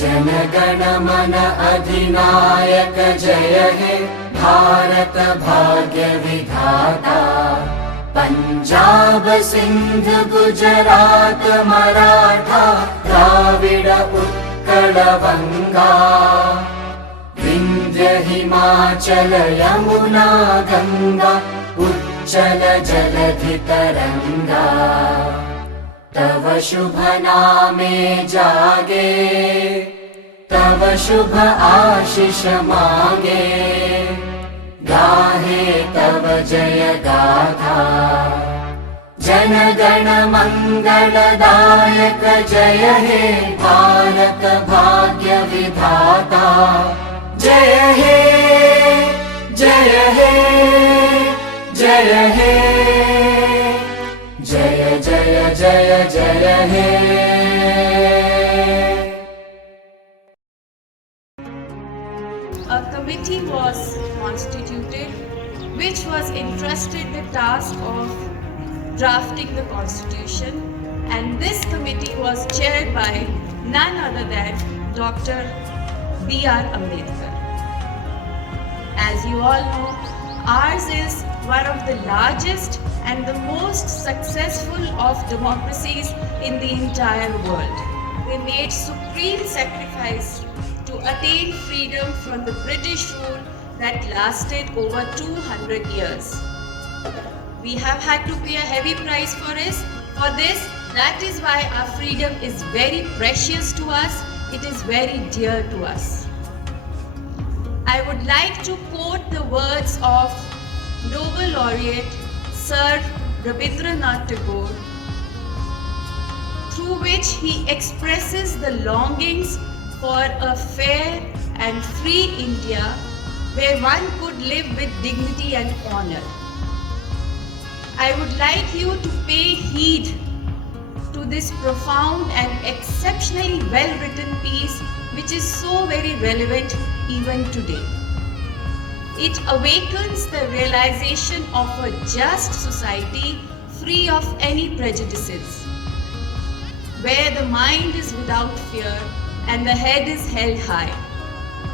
जनगण मन अधिनायक जय हे भारत भाग्य विधाता। पंजाब सिंध गुजरात मराठा द्राविड उत्कल बंगा। विंध्य हिमाचल यमुना गंगा उच्चल जलधि तरंगा। तव शुभ नामे जागे तव शुभ आशीष मांगे। गाहे तव जय गाथा जन गण मंगलदायक जय हे भारत भाग्य विधाता। जय हे जय हे जय हे जय जय जय जय हे। A committee was constituted which was entrusted the task of drafting the constitution, and this committee was chaired by none other than Dr. B.R. Ambedkar. As you all know, ours is one of the largest and the most successful of democracies in the entire world. They made supreme sacrifice to attain freedom from the British rule that lasted over 200 years. We have had to pay a heavy price for this. That is why our freedom is very precious to us. It is very dear to us. I would like to quote the words of Nobel laureate Sir Rabindranath Tagore, through which he expresses the longings for a fair and free India where one could live with dignity and honor. I would like you to pay heed to this profound and exceptionally well-written piece which is so very relevant even today. It awakens the realization of a just society free of any prejudices, where the mind is without fear and the head is held high,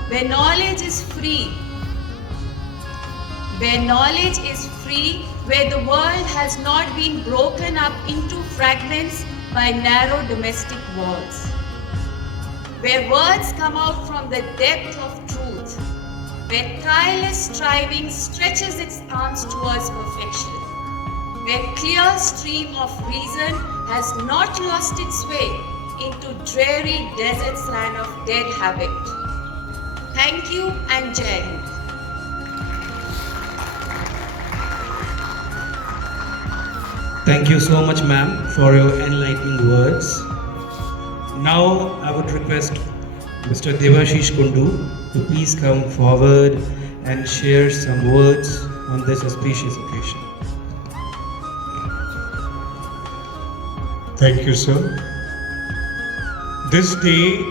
where knowledge is free, where the world has not been broken up into fragments by narrow domestic walls, where words come out from the depth of truth, where tireless striving stretches its arms towards perfection, where clear stream of reason has not lost its way into dreary desert sand of dead habit. Thank you and Jai Hind. Thank you so much, ma'am, for your enlightening words. Now, I would request Mr. Devashish Kundu to please come forward and share some words on this auspicious occasion. Thank you, sir. This day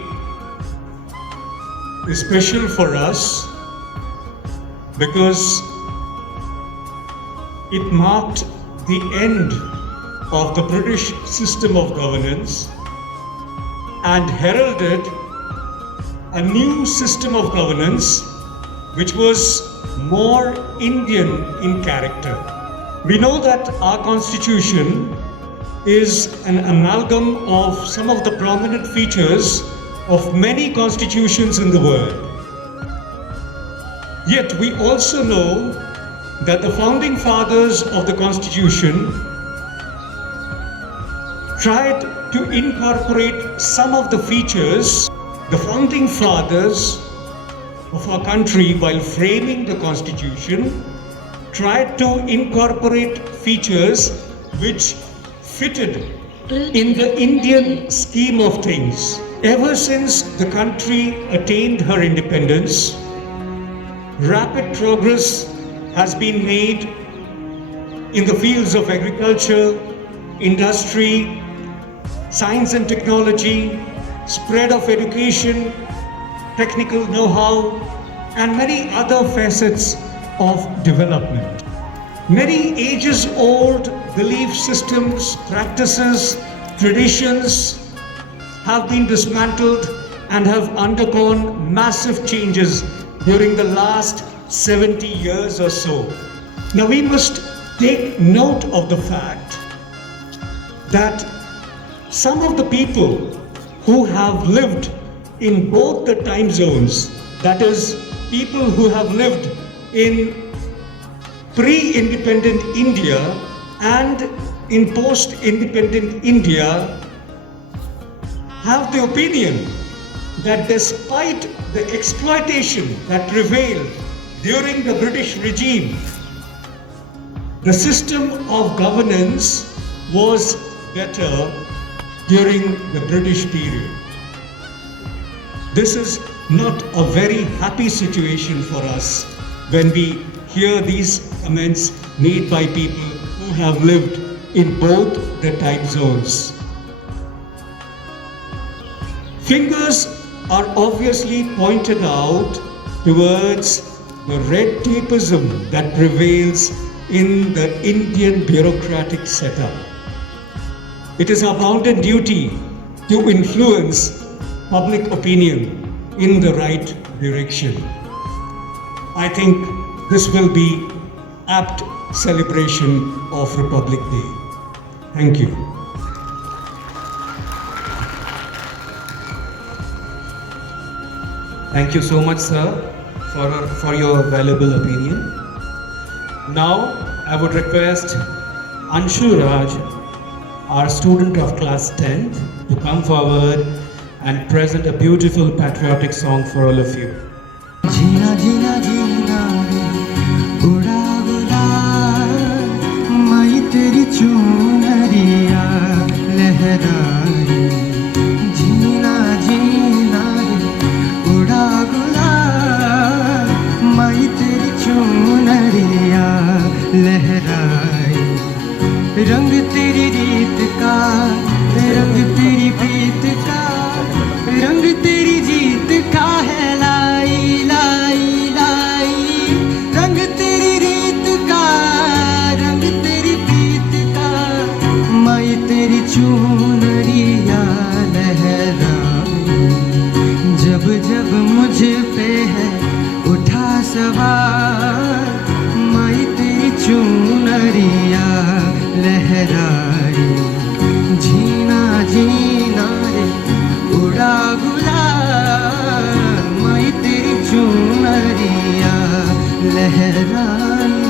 is special for us because it marked the end of the British system of governance and heralded a new system of governance which was more Indian in character. We know that our constitution is an amalgam of some of the prominent features of many constitutions in the world. Yet we also know that the founding fathers of the constitution tried to incorporate some of the features. The founding fathers of our country, while framing the constitution, tried to incorporate features which fitted in the Indian scheme of things. Ever since the country attained her independence, rapid progress has been made in the fields of agriculture, industry, science and technology, spread of education, technical know-how, and many other facets of development. Many ages-old belief systems, practices, traditions have been dismantled and have undergone massive changes during the last 70 years or so. Now we must take note of the fact that some of the people who have lived in both the time zones, that is, people who have lived in pre-independent India and in post-independent India, have the opinion that despite the exploitation that prevailed during the British regime, the system of governance was better during the British period. This is not a very happy situation for us when we hear these comments made by people who have lived in both the time zones. Fingers are obviously pointed out towards the red tapeism that prevails in the Indian bureaucratic setup. It is our bounden duty to influence public opinion in the right direction. I think this will be apt celebration of Republic Day. Thank you. Thank you so much, sir, for your valuable opinion. Now, I would request Anshu Raj, our student of class 10th, to come forward and present a beautiful patriotic song for all of you. जीना जीना जीना रे उड़ा उड़ा मैं तेरी चुनरिया लहराई जीना जीना रे उड़ा उड़ा मैं तेरी चुनरिया लहराई रंग तेरी रीत का रंग तेरी प्रीत का रंग तेरी जीत का है लाई लाई लाई रंग तेरी रीत का रंग तेरी प्रीत का मैं तेरी चुनरिया लहराई जब जब मुझ पे है उठा सवार मैं तेरी चुनरिया लहराई जीना जीना रे उड़ा गुलाल मैं तेरी चुनरिया लहराई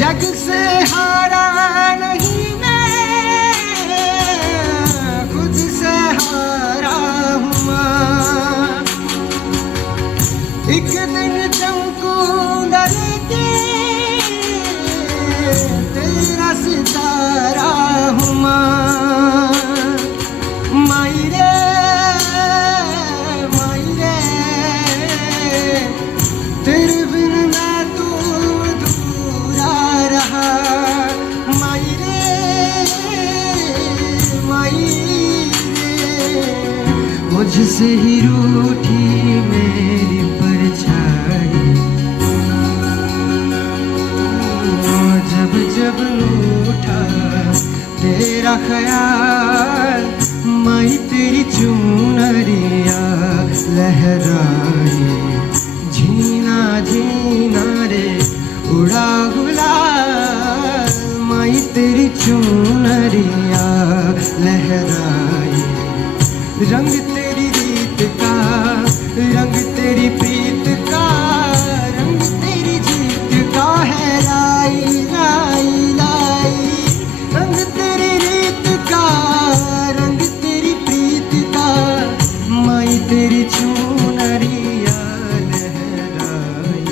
जग से हारा नहीं मैं खुद से हारा हूँ मैं एक दिन चमकूंगा लेके तेरा सितारा हूँ माई रे तेरे बिन मैं तू माई रे माई मुझसे ही रूठी मेरी परछाई, जब जब उठा तेरा ख्याल, माही तेरी चुनरिया लहराई, झीना झीना रे उड़ा गुलाल, माही तेरी चुनरिया लहराई, रंग तेरी रीत का, रंग तेरी प्रीत का, रंग तेरी जीत का है लाई लाई लाई, रंग तेरी रीत का, रंग तेरी प्रीत का, माई तेरी चुनरिया लहराई।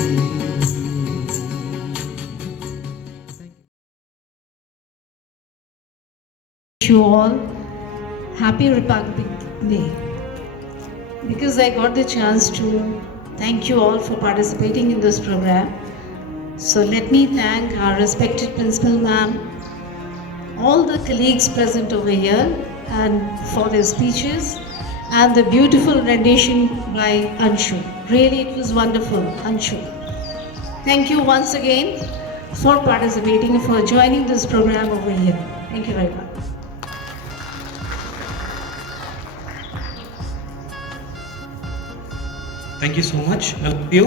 Wish you all happy Republic Day. Because I got the chance to thank you all for participating in this program. So let me thank our respected principal ma'am, all the colleagues present over here and for their speeches, and the beautiful rendition by Anshu. Really it was wonderful, Anshu. Thank you once again for participating, for joining this program over here. Thank you very much. Thank you so much. I love you.